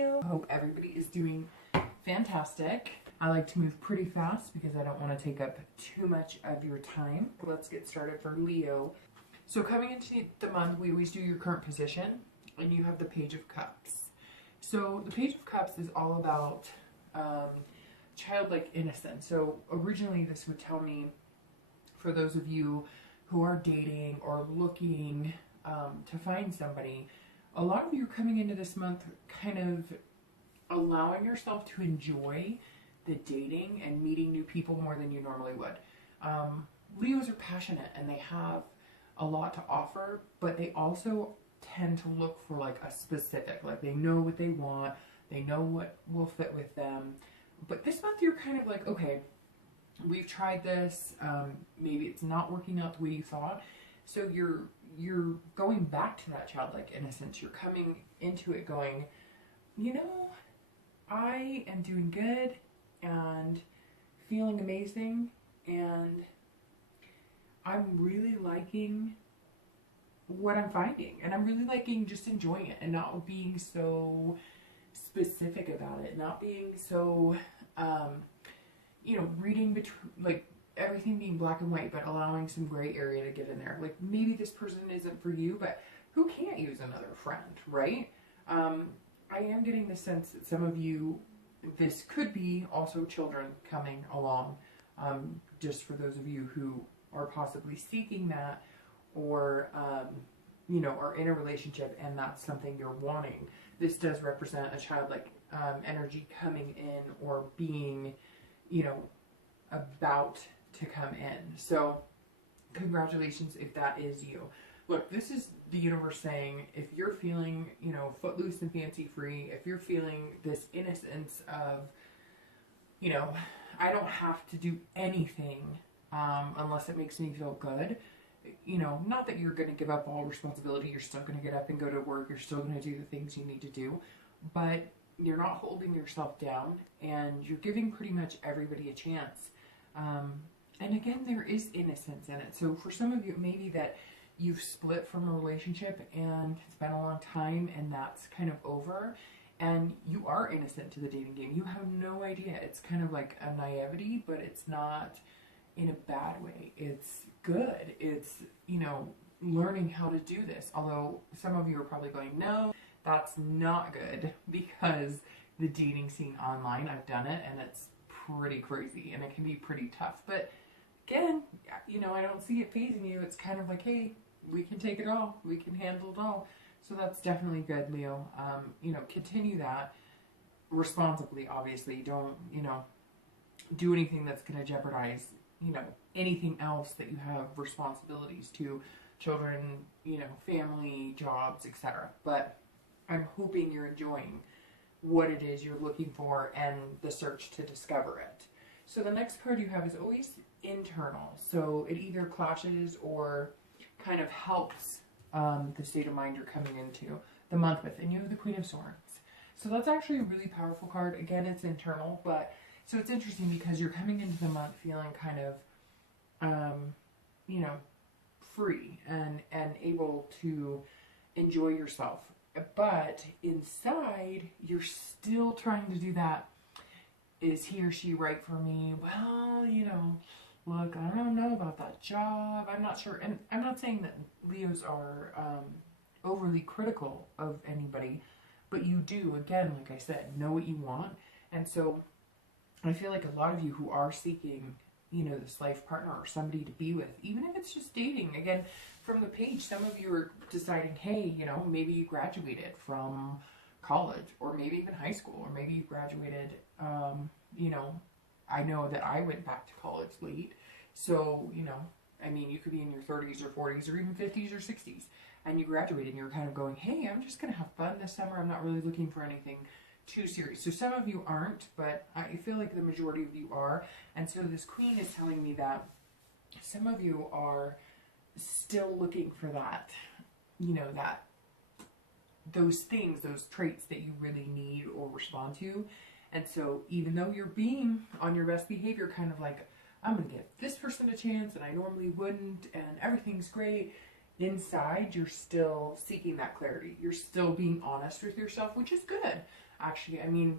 Leo. Hope everybody is doing fantastic. I like to move pretty fast because I don't want to take up too much of your time. Let's get started for Leo. So coming into the month, we always do your current position, and you have the Page of Cups. So the Page of Cups is all about childlike innocence. So originally this would tell me, for those of you who are dating or looking to find somebody, a lot of you are coming into this month kind of allowing yourself to enjoy the dating and meeting new people more than you normally would. Leos are passionate and they have a lot to offer, but they also tend to look for like a specific, like they know what they want, they know what will fit with them. But this month you're kind of like, okay, we've tried this, maybe it's not working out the way you thought. So you're going back to that childlike innocence. You're coming into it going, you know, I am doing good and feeling amazing, and I'm really liking what I'm finding, and I'm really liking just enjoying it and not being so specific about it, not being so you know, reading between, like, everything being black and white, but allowing some gray area to get in there. Like, maybe this person isn't for you, but who can't use another friend, right? I am getting the sense that some of you, this could be also children coming along, just for those of you who are possibly seeking that, or you know, are in a relationship and that's something you're wanting. This does represent a childlike energy coming in or being, you know, about to come in. So congratulations if that is you. Look, this is the universe saying, if you're feeling, you know, footloose and fancy free, if you're feeling this innocence of, you know, I don't have to do anything unless it makes me feel good. You know, not that you're going to give up all responsibility. You're still going to get up and go to work. You're still going to do the things you need to do, but you're not holding yourself down, and you're giving pretty much everybody a chance. And again, there is innocence in it. So for some of you, maybe that you've split from a relationship and it's been a long time and that's kind of over, and you are innocent to the dating game. You have no idea. It's kind of like a naivety, but it's not in a bad way. It's good. It's, you know, learning how to do this. Although some of you are probably going, no, that's not good, because the dating scene online, I've done it and it's pretty crazy and it can be pretty tough. But again, you know, I don't see it phasing you. It's kind of like, hey, we can take it all. We can handle it all. So that's definitely good, Leo. You know, continue that responsibly, obviously. Don't, you know, do anything that's going to jeopardize, you know, anything else that you have responsibilities to, children, you know, family, jobs, etc. But I'm hoping you're enjoying what it is you're looking for and the search to discover it. So the next card you have is always internal. So it either clashes or kind of helps the state of mind you're coming into the month with. And you have the Queen of Swords. So that's actually a really powerful card. Again, it's internal, but so it's interesting because you're coming into the month feeling kind of, you know, free and able to enjoy yourself. But inside, you're still trying to do that. Is he or she right for me? Well, you know, look, I don't know about that job. I'm not sure. And I'm not saying that Leos are overly critical of anybody, but you do, again, like I said, know what you want. And so I feel like a lot of you who are seeking, you know, this life partner or somebody to be with, even if it's just dating, again, from the page, some of you are deciding, hey, you know, maybe you graduated from college, or maybe even high school, or maybe you graduated, you know, I know that I went back to college late. So, you know, I mean, you could be in your 30s or 40s or even 50s or 60s, and you graduated and you're kind of going, hey, I'm just going to have fun this summer. I'm not really looking for anything too serious. So some of you aren't, but I feel like the majority of you are. And so this Queen is telling me that some of you are still looking for that, you know, that those things, those traits that you really need or respond to. And so even though you're being on your best behavior, kind of like, I'm going to give this person a chance and I normally wouldn't, and everything's great, inside you're still seeking that clarity. You're still being honest with yourself, which is good. Actually, I mean,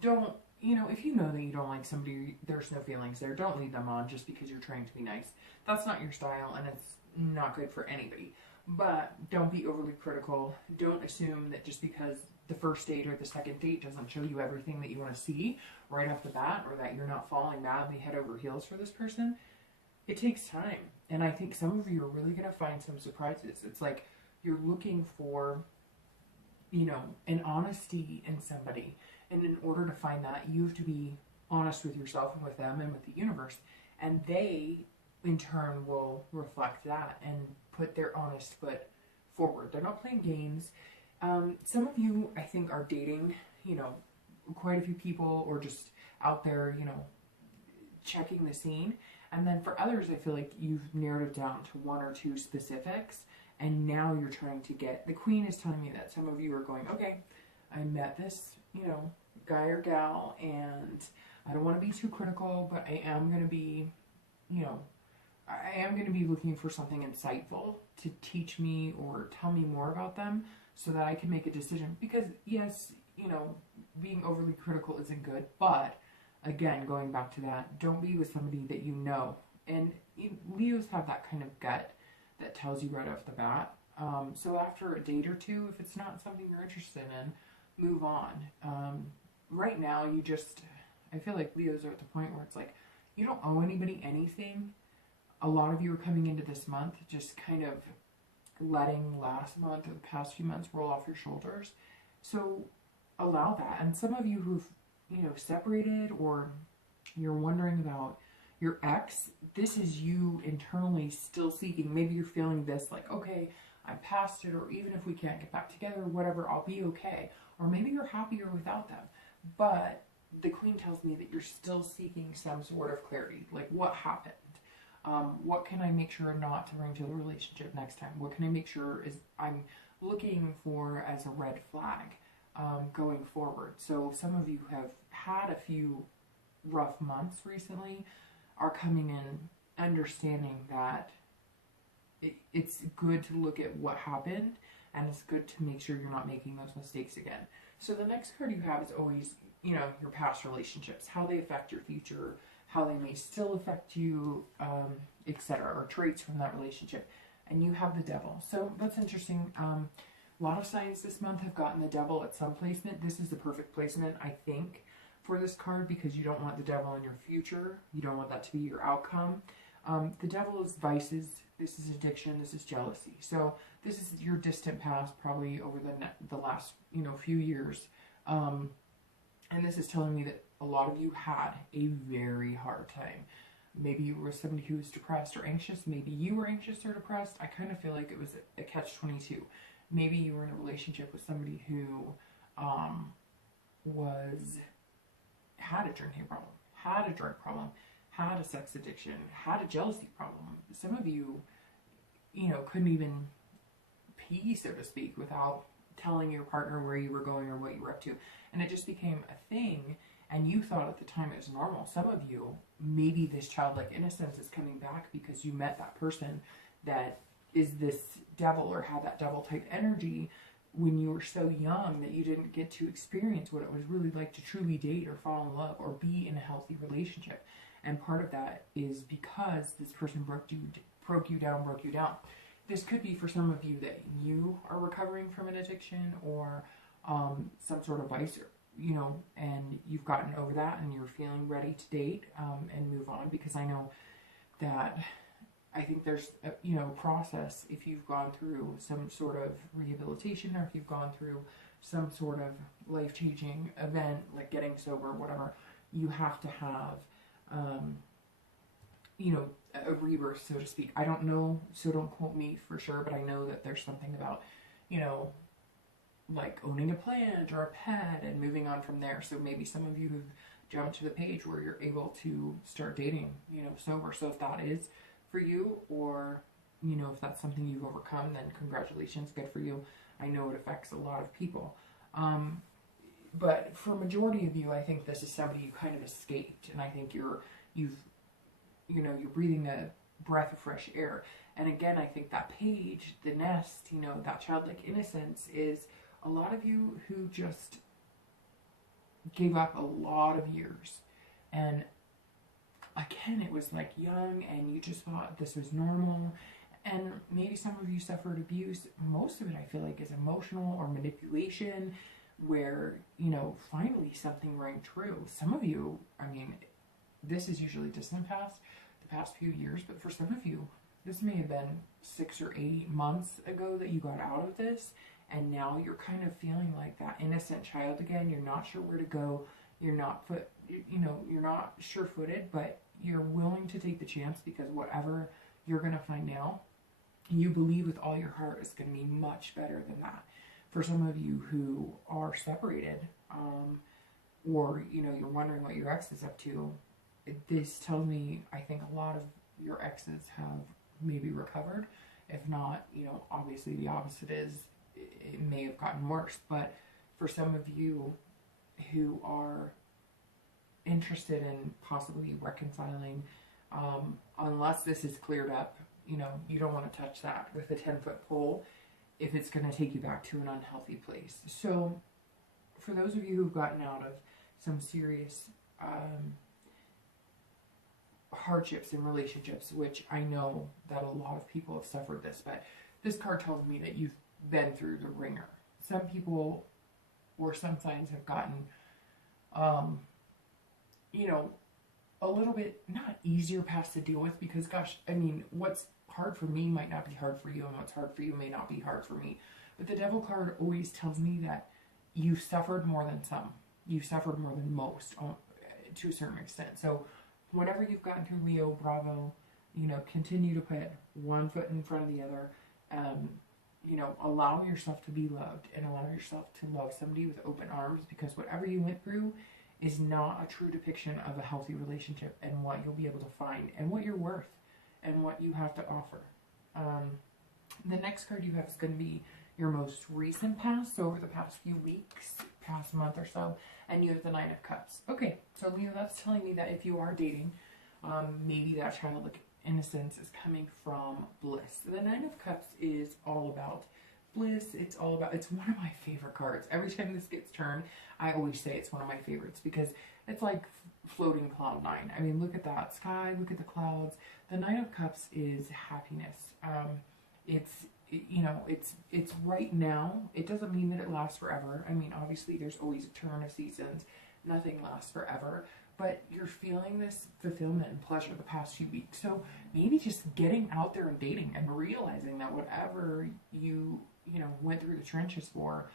don't, if you know that you don't like somebody, there's no feelings there. Don't lead them on just because you're trying to be nice. That's not your style, and it's not good for anybody. But don't be overly critical. Don't assume that just because the first date or the second date doesn't show you everything that you want to see right off the bat, or that you're not falling madly head over heels for this person. It takes time. And I think some of you are really going to find some surprises. It's like you're looking for, an honesty in somebody. And in order to find that, you have to be honest with yourself and with them and with the universe. And they, in turn, will reflect that and put their honest foot forward. They're not playing games. Some of you, I think, are dating, quite a few people, or just out there, checking the scene. And then for others, I feel like you've narrowed it down to one or two specifics, and now you're trying to get, the Queen is telling me that some of you are going, okay, I met this, guy or gal, and I don't want to be too critical, but I am going to be, I am going to be looking for something insightful to teach me or tell me more about them so that I can make a decision. Because yes, being overly critical isn't good, but again, going back to that, don't be with somebody that you know. And Leos have that kind of gut that tells you right off the bat. So after a date or two, if it's not something you're interested in, move on. Right now, I feel like Leos are at the point where it's like, you don't owe anybody anything. A lot of you are coming into this month just kind of letting last month or the past few months roll off your shoulders. So allow that. And some of you who've separated, or you're wondering about your ex, this is you internally still seeking. Maybe you're feeling this like, okay, I'm past it, or even if we can't get back together, whatever, I'll be okay. Or maybe you're happier without them. But the Queen tells me that you're still seeking some sort of clarity. Like, what happened? What can I make sure not to bring to the relationship next time? What can I make sure is I'm looking for as a red flag going forward? So some of you have had a few rough months recently, are coming in understanding that it's good to look at what happened, and it's good to make sure you're not making those mistakes again. So the next card you have is always, your past relationships, how they affect your future, how they may still affect you, etc., or traits from that relationship. And you have the Devil. So that's interesting. A lot of signs this month have gotten the Devil at some placement. This is the perfect placement, I think, for this card, because you don't want the Devil in your future. You don't want that to be your outcome. The Devil is vices. This is addiction. This is jealousy. So this is your distant past, probably over the last few years. And this is telling me that a lot of you had a very hard time. Maybe you were somebody who was depressed or anxious. Maybe you were anxious or depressed. I kind of feel like it was a catch-22. Maybe you were in a relationship with somebody who had a drinking problem, had a drug problem, had a sex addiction, had a jealousy problem. Some of you, couldn't even pee, so to speak, without telling your partner where you were going or what you were up to. And it just became a thing, and you thought at the time it was normal. Some of you, maybe this childlike innocence is coming back because you met that person that is this devil, or had that devil type energy when you were so young that you didn't get to experience what it was really like to truly date or fall in love or be in a healthy relationship. And part of that is because this person broke you down. This could be for some of you that you are recovering from an addiction or some sort of vice, and you've gotten over that and you're feeling ready to date and move on. Because I know that I think there's a process if you've gone through some sort of rehabilitation, or if you've gone through some sort of life-changing event like getting sober, whatever. You have to have a rebirth, so to speak. I don't know, so don't quote me for sure, but I know that there's something about, like owning a plant or a pet and moving on from there. So maybe some of you have jumped to the page where you're able to start dating, sober. So if that is for you, or, if that's something you've overcome, then congratulations, good for you. I know it affects a lot of people. But for a majority of you, I think this is somebody you kind of escaped, and I think you're breathing a breath of fresh air. And again, I think that page, the nest, you know, that childlike innocence is a lot of you who just gave up a lot of years. And again, it was like young and you just thought this was normal. And maybe some of you suffered abuse. Most of it, I feel like, is emotional or manipulation, where, you know, finally something rang true. Some of you, I mean, this is usually distant past, the past few years, but for some of you, this may have been 6 or 8 months ago that you got out of this, and now you're kind of feeling like that innocent child again. You're not sure where to go. You're not you're not sure-footed, but you're willing to take the chance because whatever you're going to find now, you believe with all your heart is going to be much better than that. For some of you who are separated, or, you know, you're wondering what your ex is up to, this tells me, I think a lot of your exes have maybe recovered. If not, you know, obviously the opposite is it may have gotten worse. But for some of you who are interested in possibly reconciling, unless this is cleared up, you know, you don't want to touch that with a 10-foot pole if it's going to take you back to an unhealthy place. So for those of you who've gotten out of some serious hardships in relationships, which I know that a lot of people have suffered this, but this card tells me that you've been through the ringer. Some people or some signs have gotten, you know, a little bit not easier past to deal with, because gosh, I mean, what's hard for me might not be hard for you, and what's hard for you may not be hard for me. But the Devil card always tells me that you suffered more than some. You suffered more than most, to a certain extent. So whenever you've gotten through Leo, Bravo, you know, continue to put one foot in front of the other. You know, allow yourself to be loved and allow yourself to love somebody with open arms, because whatever you went through is not a true depiction of a healthy relationship and what you'll be able to find and what you're worth and what you have to offer. The next card you have is going to be your most recent past, so over the past few weeks, past month or so, and you have the Nine of Cups. Okay, so Leo, that's telling me that if you are dating, maybe that childlike innocence is coming from bliss. The Nine of Cups is all about bliss. It's all about, it's one of my favorite cards. Every time this gets turned, I always say it's one of my favorites because it's like floating cloud nine. I mean, look at that sky, look at the clouds. The Nine of Cups is happiness. You know, it's right now. It doesn't mean that it lasts forever. I mean, obviously there's always a turn of seasons. Nothing lasts forever. But you're feeling this fulfillment and pleasure the past few weeks. So maybe just getting out there and dating and realizing that whatever you know, went through the trenches for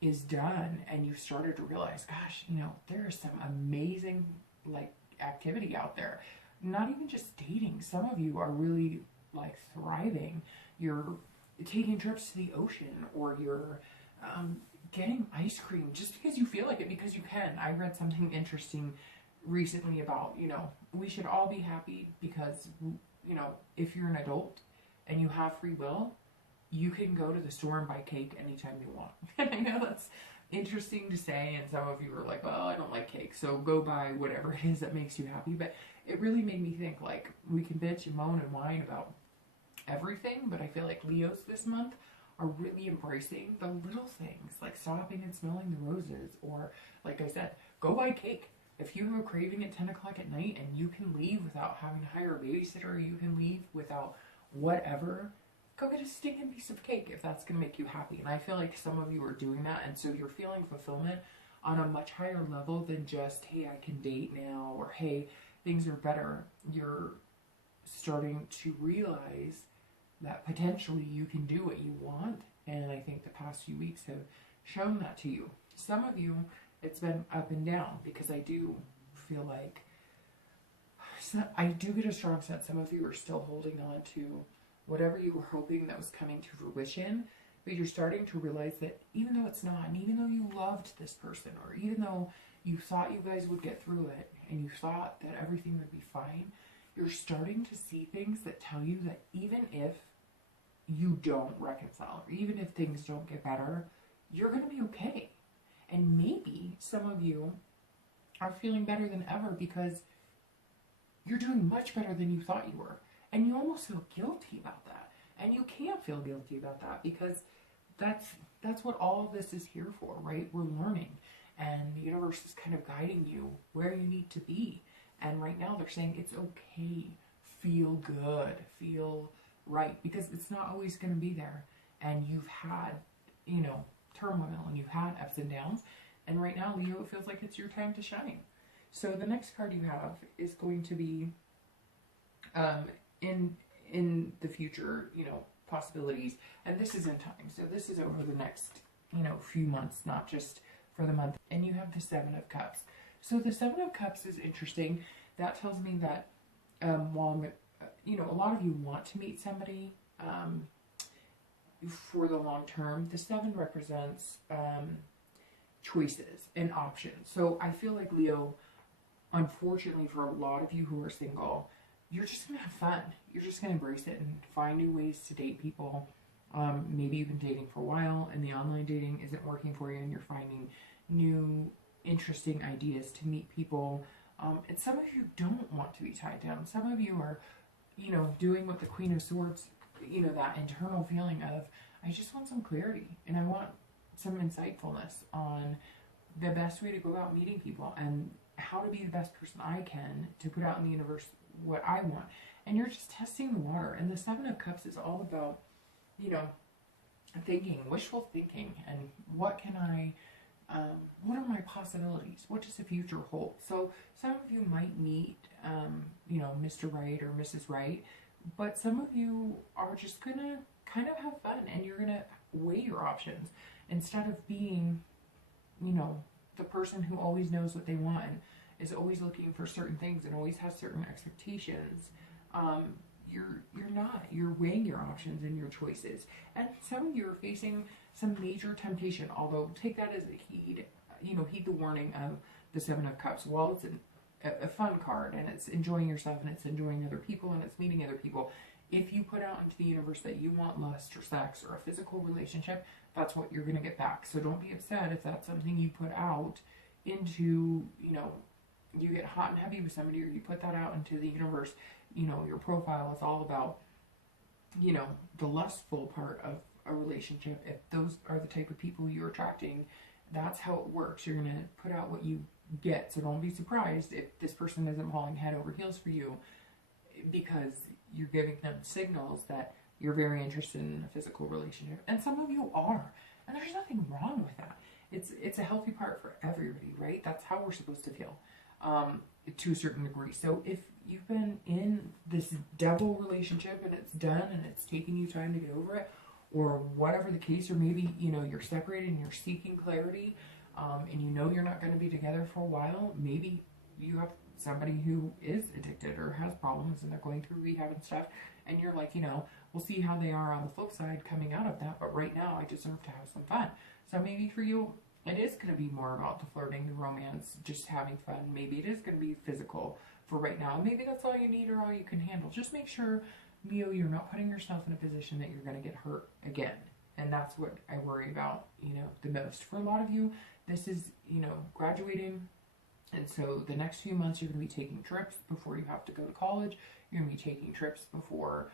is done, and you started to realize, gosh, you know, there is some amazing, like, activity out there. Not even just dating. Some of you are really, like, thriving. You're taking trips to the ocean, or you're getting ice cream just because you feel like it, because you can. I read something interesting recently about, you know, we should all be happy because, you know, if you're an adult and you have free will, you can go to the store and buy cake anytime you want. And I know that's interesting to say, and some of you are like, well, I don't like cake, so go buy whatever it is that makes you happy. But it really made me think, like, we can bitch and moan and whine about everything, but I feel like Leos this month are really embracing the little things, like stopping and smelling the roses, or, like I said, go buy cake. If you have a craving at 10 o'clock at night and you can leave without having to hire a babysitter, you can leave without whatever, go get a stinking piece of cake if that's going to make you happy. And I feel like some of you are doing that, and so you're feeling fulfillment on a much higher level than just, hey, I can date now, or hey, things are better. You're starting to realize that potentially you can do what you want, and I think the past few weeks have shown that to you. Some of you, it's been up and down, because I do feel like, I do get a strong sense some of you are still holding on to whatever you were hoping that was coming to fruition, but you're starting to realize that even though it's not, and even though you loved this person, or even though you thought you guys would get through it, and you thought that everything would be fine, you're starting to see things that tell you that even if you don't reconcile, or even if things don't get better, you're going to be okay. And maybe some of you are feeling better than ever because you're doing much better than you thought you were. And you almost feel guilty about that. And you can't feel guilty about that, because that's what all of this is here for, right? We're learning, and the universe is kind of guiding you where you need to be. And right now they're saying it's okay. Feel good. Feel right. Because it's not always going to be there. And you've had, turmoil, and you've had ups and downs. And right now, Leo, it feels like it's your time to shine. So the next card you have is going to be in the future, possibilities. And this is in time. So this is over the next, few months, not just for the month. And you have the Seven of Cups. So the Seven of Cups is interesting. That tells me that while a lot of you want to meet somebody for the long term, the Seven represents choices and options. So I feel like, Leo, unfortunately for a lot of you who are single, you're just going to have fun. You're just going to embrace it and find new ways to date people. Maybe you've been dating for a while and the online dating isn't working for you, and you're finding new interesting ideas to meet people. And some of you don't want to be tied down. Some of you are, doing what the Queen of Swords, that internal feeling of, I just want some clarity and I want some insightfulness on the best way to go about meeting people and how to be the best person I can to put out in the universe what I want. And you're just testing the water. And the Seven of Cups is all about, thinking, wishful thinking, and what are my possibilities? What does the future hold? So some of you might meet, Mr. Right or Mrs. Right, but some of you are just gonna kind of have fun, and you're gonna weigh your options instead of being, the person who always knows what they want and is always looking for certain things and always has certain expectations. You're not. You're weighing your options and your choices. And some of you are facing some major temptation, although take that as a heed the warning of the Seven of Cups. While it's a fun card, and it's enjoying yourself, and it's enjoying other people, and it's meeting other people, if you put out into the universe that you want lust or sex or a physical relationship, that's what you're going to get back. So don't be upset if that's something you put out into, you get hot and heavy with somebody, or you put that out into the universe. Your profile is all about, the lustful part of a relationship. If those are the type of people you're attracting, that's how it works. You're going to put out what you get. So don't be surprised if this person isn't falling head over heels for you, because you're giving them signals that you're very interested in a physical relationship. And some of you are. And there's nothing wrong with that. It's a healthy part for everybody, right? That's how we're supposed to feel, to a certain degree. So if you've been in this devil relationship and it's done and it's taking you time to get over it, or whatever the case, or maybe, you're separated and you're seeking clarity, and you're not going to be together for a while, maybe you have somebody who is addicted or has problems and they're going through rehab and stuff, and you're like, we'll see how they are on the flip side coming out of that, but right now I deserve to have some fun. So maybe for you, it is going to be more about the flirting, the romance, just having fun. Maybe it is going to be physical for right now. Maybe that's all you need or all you can handle. Just make sure, Leo, you're not putting yourself in a position that you're going to get hurt again. And that's what I worry about, the most. For a lot of you, this is, graduating. And so the next few months, you're going to be taking trips before you have to go to college. You're going to be taking trips before,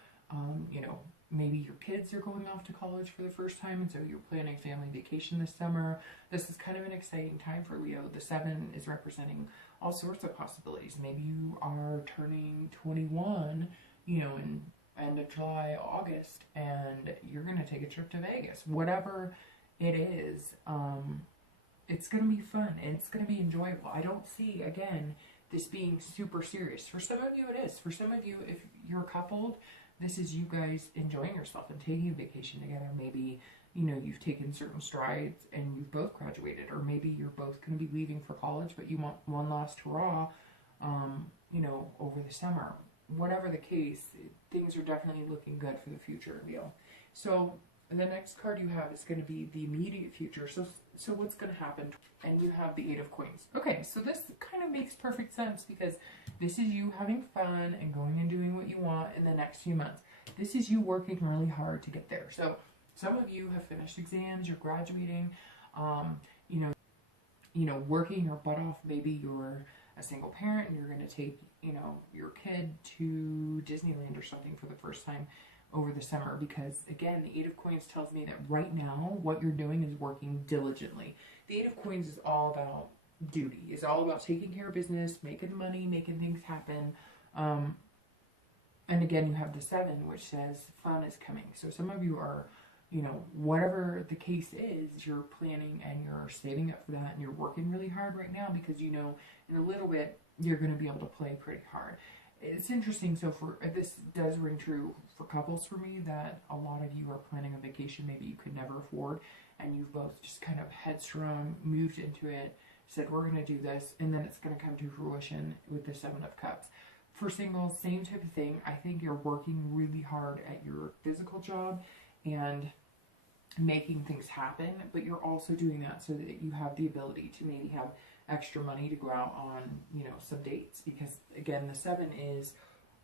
maybe your kids are going off to college for the first time. And so you're planning family vacation this summer. This is kind of an exciting time for Leo. The Seven is representing all sorts of possibilities. Maybe you are turning 21, in end of July, August, and you're going to take a trip to Vegas. Whatever it is, it's going to be fun and it's going to be enjoyable. I don't see, again, this being super serious. For some of you, it is. For some of you, if you're coupled, this is you guys enjoying yourself and taking a vacation together. Maybe, you've taken certain strides and you've both graduated, or maybe you're both going to be leaving for college, but you want one last hurrah, over the summer. Whatever the case, things are definitely looking good for the future, Leo. So the next card you have is going to be the immediate future. So what's going to happen? And you have the Eight of Coins. Okay, so this kind of makes perfect sense, because this is you having fun and going and doing what you want in the next few months. This is you working really hard to get there. So some of you have finished exams, you're graduating, working your butt off. Maybe you're a single parent and you're going to take, you know, your kid to Disneyland or something for the first time over the summer, because again, the Eight of Coins tells me that right now what you're doing is working diligently. The Eight of Coins is all about duty. It's all about taking care of business, making money, making things happen. And again, you have the Seven, which says fun is coming. So some of you are, you know, whatever the case is, you're planning and you're saving up for that and you're working really hard right now because you know in a little bit you're going to be able to play pretty hard. It's interesting. So for this does ring true for couples for me, that a lot of you are planning a vacation maybe you could never afford, and you've both just kind of headstrong moved into it, said we're going to do this, and then it's going to come to fruition with the Seven of Cups. For singles, same type of thing. I think you're working really hard at your physical job and making things happen, but you're also doing that so that you have the ability to maybe have extra money to go out on, you know, some dates, because again, the Seven is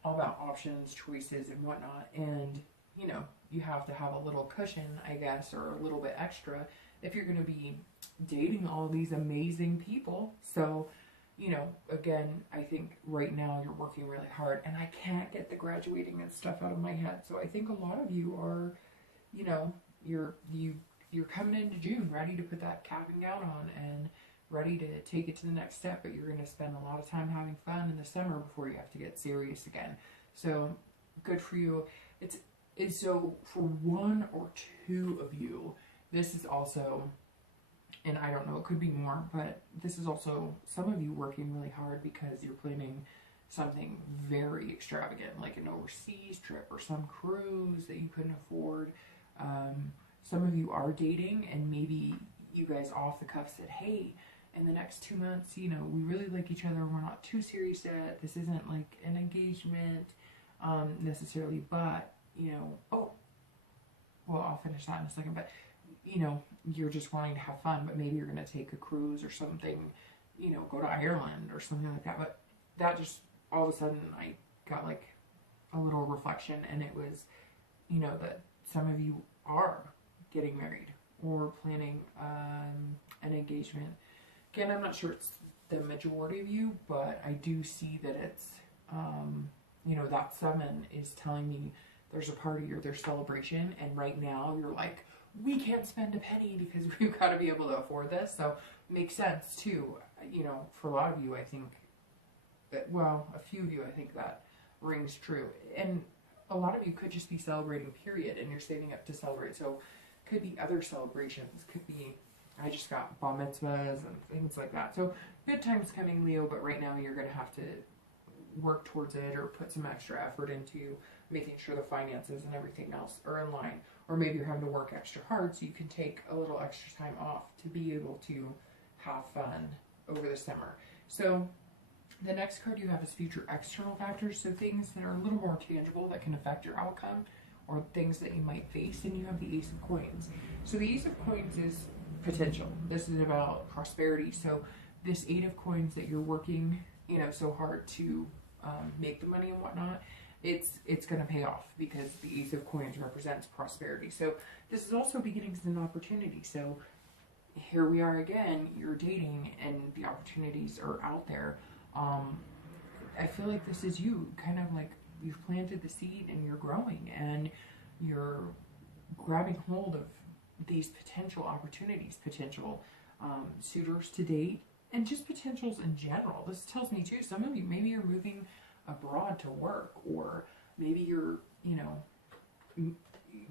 all about options, choices, and whatnot, and you know, you have to have a little cushion, I guess, or a little bit extra if you're going to be dating all these amazing people. So, you know, again, I think right now you're working really hard, and I can't get the graduating and stuff out of my head. So I think a lot of you are, you know, you're coming into June ready to put that cap and gown on and ready to take it to the next step, but you're going to spend a lot of time having fun in the summer before you have to get serious again. So good for you. It's so for one or two of you, this is also, and I don't know, it could be more, but this is also some of you working really hard because you're planning something very extravagant, like an overseas trip or some cruise that you couldn't afford. Some of you are dating, and maybe you guys off the cuff said, hey, in the next 2 months, you know, we really like each other, we're not too serious yet, this isn't like an engagement necessarily, but, you know, well, I'll finish that in a second, but, you know, you're just wanting to have fun, but maybe you're going to take a cruise or something, you know, go to Ireland or something like that. But that just, all of a sudden, I got like a little reflection, and it was, you know, that some of you are getting married or planning an engagement. Again, I'm not sure it's the majority of you, but I do see that it's, you know, that Seven is telling me there's a party or there's celebration, and right now you're like, we can't spend a penny because we've got to be able to afford this. So it makes sense too. You know, for a lot of you, I think that, well, a few of you, I think that rings true. And a lot of you could just be celebrating, period, and you're saving up to celebrate. So it could be other celebrations. Could be, I just got bar mitzvahs and things like that. So good times coming, Leo, but right now you're going to have to work towards it or put some extra effort into making sure the finances and everything else are in line. Or maybe you're having to work extra hard so you can take a little extra time off to be able to have fun over the summer. So the next card you have is future external factors, so things that are a little more tangible that can affect your outcome or things that you might face, and you have the Ace of Coins. So the Ace of Coins is potential. This is about prosperity. So this Eight of Coins that you're working, you know, so hard to make the money and whatnot, it's going to pay off because the Ace of Coins represents prosperity. So this is also beginnings and opportunity. So here we are again, you're dating and the opportunities are out there. I feel like this is you, kind of like you've planted the seed and you're growing and you're grabbing hold of these potential opportunities, potential suitors to date, and just potentials in general. This tells me too, some of you, maybe you're moving abroad to work, or maybe you're, you know,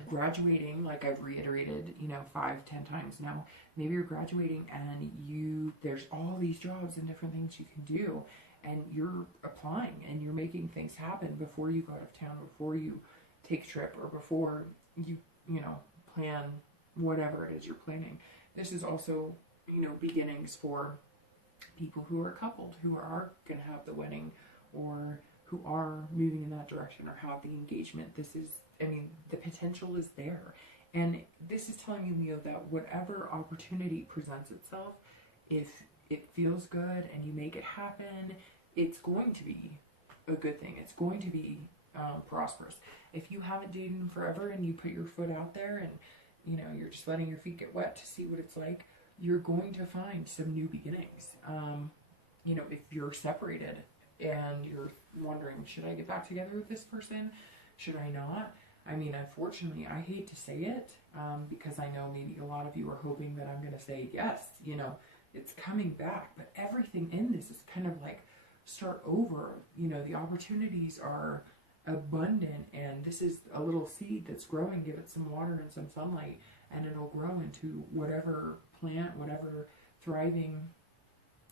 graduating, like I've reiterated, you know, 5-10 times now. Maybe you're graduating and there's all these jobs and different things you can do, and you're applying and you're making things happen before you go out of town, before you take a trip, or before you know, plan whatever it is you're planning. This is also, you know, beginnings for people who are coupled, who are going to have the wedding, or who are moving in that direction, or have the engagement. This is, I mean, the potential is there. And this is telling you, Leo, that whatever opportunity presents itself, if it feels good and you make it happen, it's going to be a good thing. It's going to be prosperous. If you haven't dated in forever and you put your foot out there and, you know, you're just letting your feet get wet to see what it's like, you're going to find some new beginnings. you know, if you're separated and you're wondering, should I get back together with this person? Should I not? I mean, unfortunately, I hate to say it, because I know maybe a lot of you are hoping that I'm going to say, yes, you know, it's coming back. But everything in this is kind of like start over. You know, the opportunities are abundant, and this is a little seed that's growing. Give it some water and some sunlight, and it'll grow into whatever plant, whatever thriving,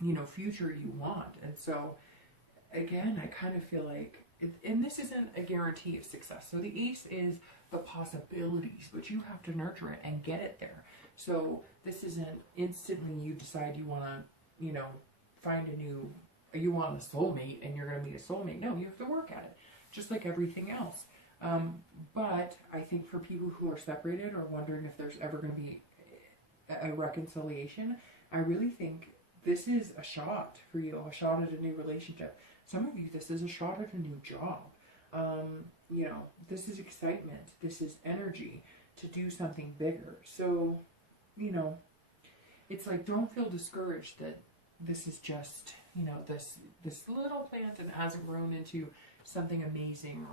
you know, future you want. And so, again, I kind of feel like, and this isn't a guarantee of success. So the ace is the possibilities, but you have to nurture it and get it there. So this isn't instantly you decide you want to, you know, find you want a soulmate and you're going to meet a soulmate. No, you have to work at it, just like everything else. But I think for people who are separated or wondering if there's ever going to be a reconciliation, I really think this is a shot for you, a shot at a new relationship. Some of you, this is a shot at a new job. You know, this is excitement. This is energy to do something bigger. So, you know, it's like, don't feel discouraged that this is just, you know, this little plant and hasn't grown into something amazing,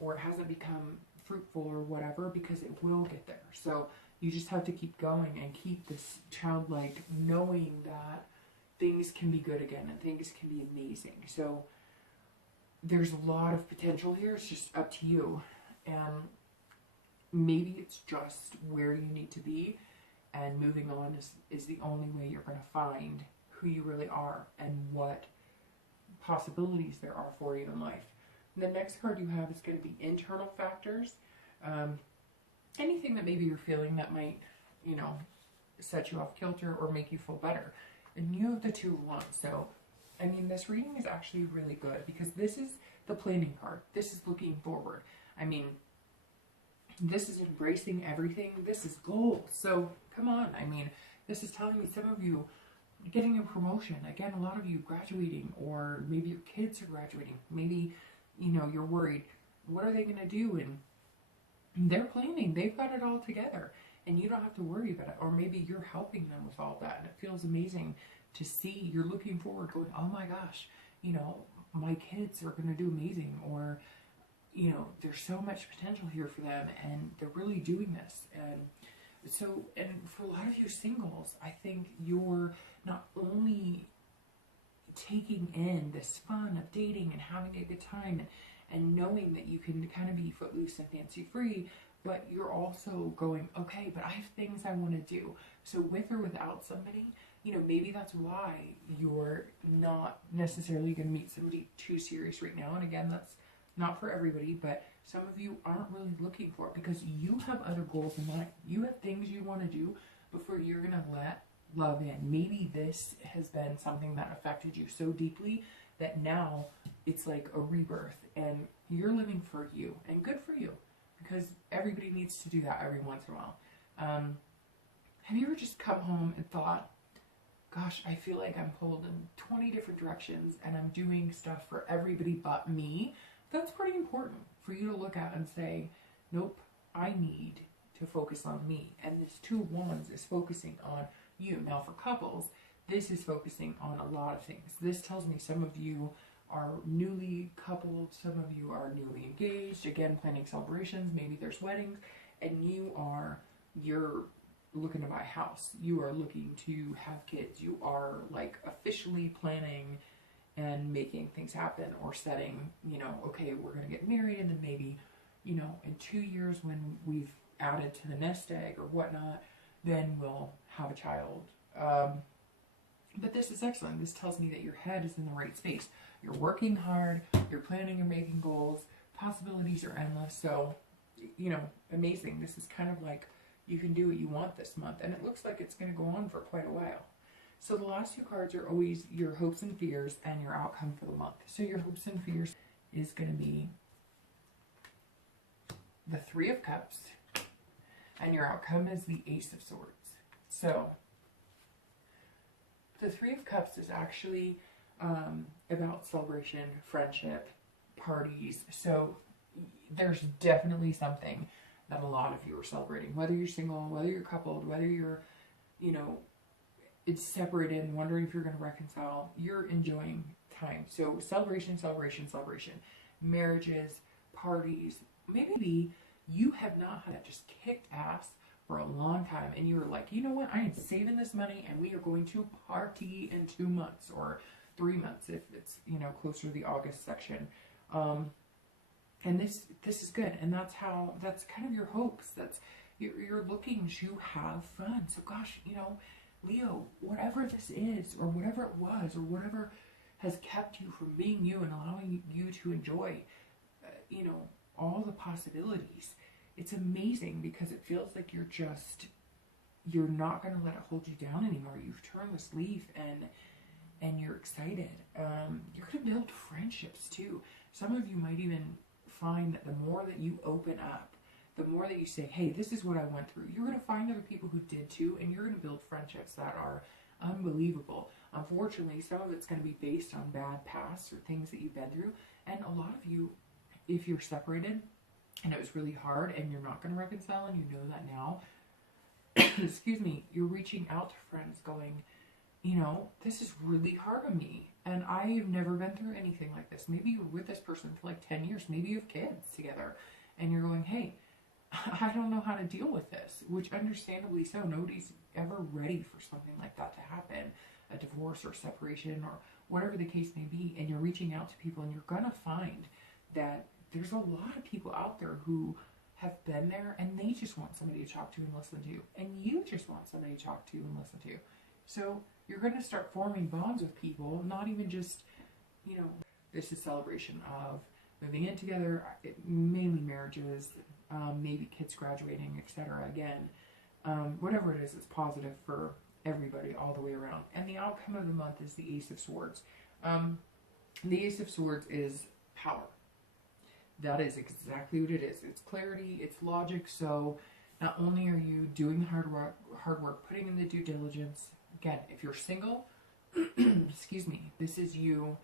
or it hasn't become fruitful or whatever, because it will get there. So you just have to keep going and keep this childlike knowing that things can be good again and things can be amazing. So there's a lot of potential here. It's just up to you. And maybe it's just where you need to be, and moving on is the only way you're going to find who you really are and what possibilities there are for you in life. And the next card you have is going to be internal factors. Anything that maybe you're feeling that might, you know, set you off kilter or make you feel better. And you have the Two of Wands. So, I mean, this reading is actually really good because this is the planning card. This is looking forward. I mean, this is embracing everything. This is goals. So, come on. I mean, this is telling me some of you getting a promotion. Again, a lot of you graduating, or maybe your kids are graduating. Maybe, you know, you're worried. What are they going to do? And they're planning. They've got it all together. And you don't have to worry about it. Or maybe you're helping them with all that. And it feels amazing to see. You're looking forward, going, oh my gosh, you know, my kids are going to do amazing. Or, you know, there's so much potential here for them. And they're really doing this. And so, and for a lot of you singles, I think you're not only taking in this fun of dating and having a good time and knowing that you can kind of be footloose and fancy free, but you're also going, okay, but I have things I want to do. So with or without somebody, you know, maybe that's why you're not necessarily going to meet somebody too serious right now. And again, that's not for everybody, but some of you aren't really looking for it because you have other goals in mind. You have things you want to do before you're going to let love in. Maybe this has been something that affected you so deeply that now it's like a rebirth and you're living for you, and good for you, because everybody needs to do that every once in a while. Have you ever just come home and thought, gosh, I feel like I'm pulled in 20 different directions and I'm doing stuff for everybody but me? That's pretty important for you to look at and say, nope, I need to focus on me. And this Two of Wands is focusing on you. Now for couples, this is focusing on a lot of things. This tells me some of you are newly coupled, some of you are newly engaged, again, planning celebrations, maybe there's weddings, and you're looking to buy a house. You are looking to have kids. You are like officially planning and making things happen, or setting, you know, okay, we're going to get married, and then maybe, you know, in 2 years when we've added to the nest egg or whatnot, then we'll have a child. But this is excellent. This tells me that your head is in the right space. You're working hard, you're planning, you're making goals, possibilities are endless. So, you know, amazing. This is kind of like you can do what you want this month, and it looks like it's going to go on for quite a while. So the last two cards are always your hopes and fears and your outcome for the month. So your hopes and fears is going to be the Three of Cups, and your outcome is the Ace of Swords. So the Three of Cups is actually about celebration, friendship, parties. So there's definitely something that a lot of you are celebrating, whether you're single, whether you're coupled, whether you're, you know, it's separated and wondering if you're going to reconcile, you're enjoying time. So celebration, celebration, celebration. Marriages, parties. Maybe you have not had just kicked ass for a long time and you were like, you know what, I am saving this money and we are going to party in 2 months or 3 months if it's, you know, closer to the August section. And this is good. And that's kind of your hopes. That's, you're looking to have fun. So gosh, you know, Leo, whatever this is, or whatever it was, or whatever has kept you from being you and allowing you to enjoy, you know, all the possibilities. It's amazing because it feels like you're not going to let it hold you down anymore. You've turned this leaf and you're excited. You're going to build friendships too. Some of you might even find that the more that you open up, the more that you say, hey, this is what I went through, you're going to find other people who did too, and you're going to build friendships that are unbelievable. Unfortunately, some of it's going to be based on bad pasts or things that you've been through. And a lot of you, if you're separated and it was really hard and you're not going to reconcile and you know that now, excuse me, you're reaching out to friends going, you know, this is really hard on me and I've never been through anything like this. Maybe you're with this person for like 10 years. Maybe you have kids together and you're going, hey, I don't know how to deal with this, which understandably so. Nobody's ever ready for something like that to happen, a divorce or separation or whatever the case may be. And you're reaching out to people and you're going to find that there's a lot of people out there who have been there and they just want somebody to talk to and listen to. And you just want somebody to talk to and listen to. So you're going to start forming bonds with people, not even just, you know, this is celebration of moving in together, mainly marriages, maybe kids graduating, etc. Again, whatever it is, it's positive for everybody all the way around. And the outcome of the month is the Ace of Swords. The Ace of Swords is power. That is exactly what it is. It's clarity, it's logic. So not only are you doing the hard work, putting in the due diligence. Again, if you're single, excuse me, this is you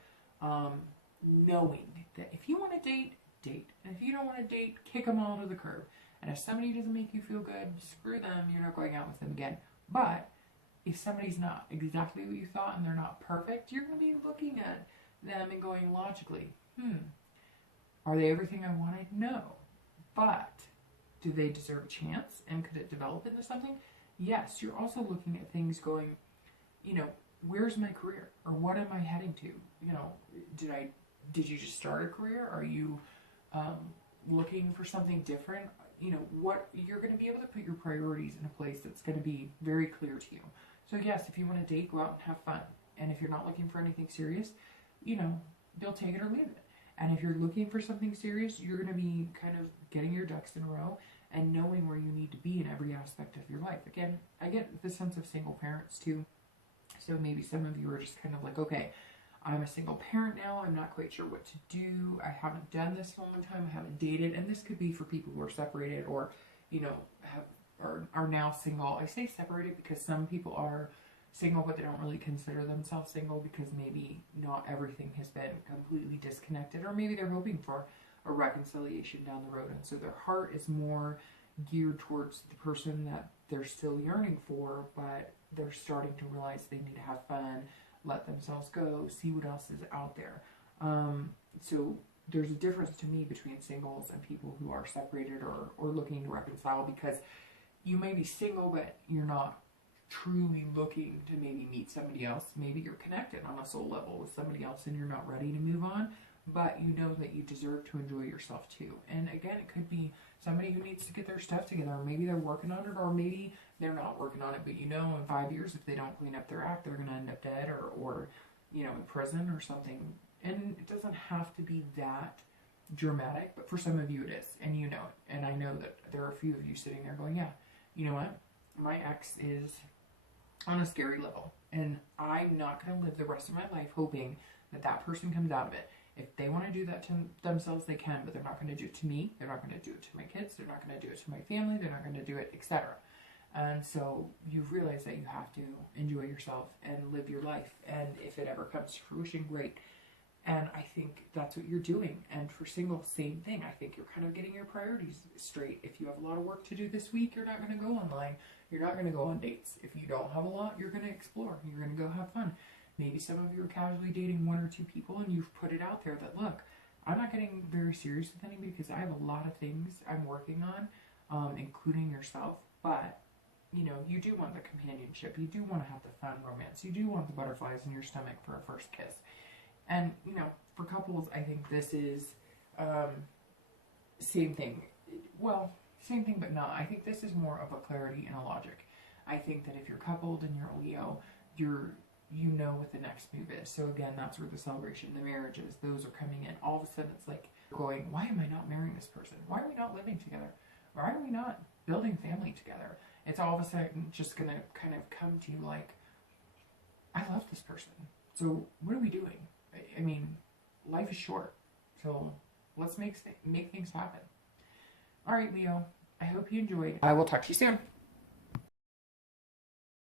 knowing that if you want to date, date. And if you don't want to date, kick them all to the curb. And if somebody doesn't make you feel good, screw them. You're not going out with them again. But if somebody's not exactly what you thought and they're not perfect, you're going to be looking at them and going logically, are they everything I wanted? No. But do they deserve a chance? And could it develop into something? Yes. You're also looking at things going, you know, where's my career? Or what am I heading to? You know, did you just start a career? Are you looking for something different? You know, what you're going to be able to put your priorities in a place that's going to be very clear to you. So yes, if you want to date, go out and have fun. And if you're not looking for anything serious, you know, you'll take it or leave it. And if you're looking for something serious, you're going to be kind of getting your ducks in a row and knowing where you need to be in every aspect of your life. Again, I get the sense of single parents too. So maybe some of you are just kind of like, okay, I'm a single parent now. I'm not quite sure what to do. I haven't done this in a long time. I haven't dated. And this could be for people who are separated or, you know, are now single. I say separated because some people are single, but they don't really consider themselves single because maybe not everything has been completely disconnected, or maybe they're hoping for a reconciliation down the road. And so their heart is more geared towards the person that they're still yearning for, but they're starting to realize they need to have fun, let themselves go, see what else is out there. So there's a difference to me between singles and people who are separated or looking to reconcile, because you may be single, but you're not truly looking to maybe meet somebody else. Maybe you're connected on a soul level with somebody else and you're not ready to move on, but you know that you deserve to enjoy yourself too. And again, it could be somebody who needs to get their stuff together. Maybe they're working on it, or maybe they're not working on it, but you know, in 5 years, if they don't clean up their act, they're going to end up dead or, you know, in prison or something. And it doesn't have to be that dramatic, but for some of you it is, and you know it. And I know that there are a few of you sitting there going, yeah, you know what? My ex is on a scary level, and I'm not going to live the rest of my life hoping that that person comes out of it. If they want to do that to themselves, they can, but they're not going to do it to me. They're not going to do it to my kids. They're not going to do it to my family. They're not going to do it, etc. And so you realize that you have to enjoy yourself and live your life. And if it ever comes to fruition, great. And I think that's what you're doing. And for singles, same thing. I think you're kind of getting your priorities straight. If you have a lot of work to do this week, you're not going to go online. You're not going to go on dates. If you don't have a lot, you're going to explore. You're going to go have fun. Maybe some of you are casually dating 1 or 2 people and you've put it out there that, look, I'm not getting very serious with anybody because I have a lot of things I'm working on, including yourself. But, you know, you do want the companionship. You do want to have the fun romance. You do want the butterflies in your stomach for a first kiss. And, you know, for couples, I think this is same thing. Well, same thing, but not. I think this is more of a clarity and a logic. I think that if you're coupled and you're a Leo, you know what the next move is. So again, that's where the celebration, the marriages, those are coming in. All of a sudden, it's like going, why am I not marrying this person? Why are we not living together? Why are we not building family together? It's all of a sudden just going to kind of come to you like, I love this person. So what are we doing? I mean, life is short, so let's make things happen. All right, Leo, I hope you enjoyed. I will talk to you soon.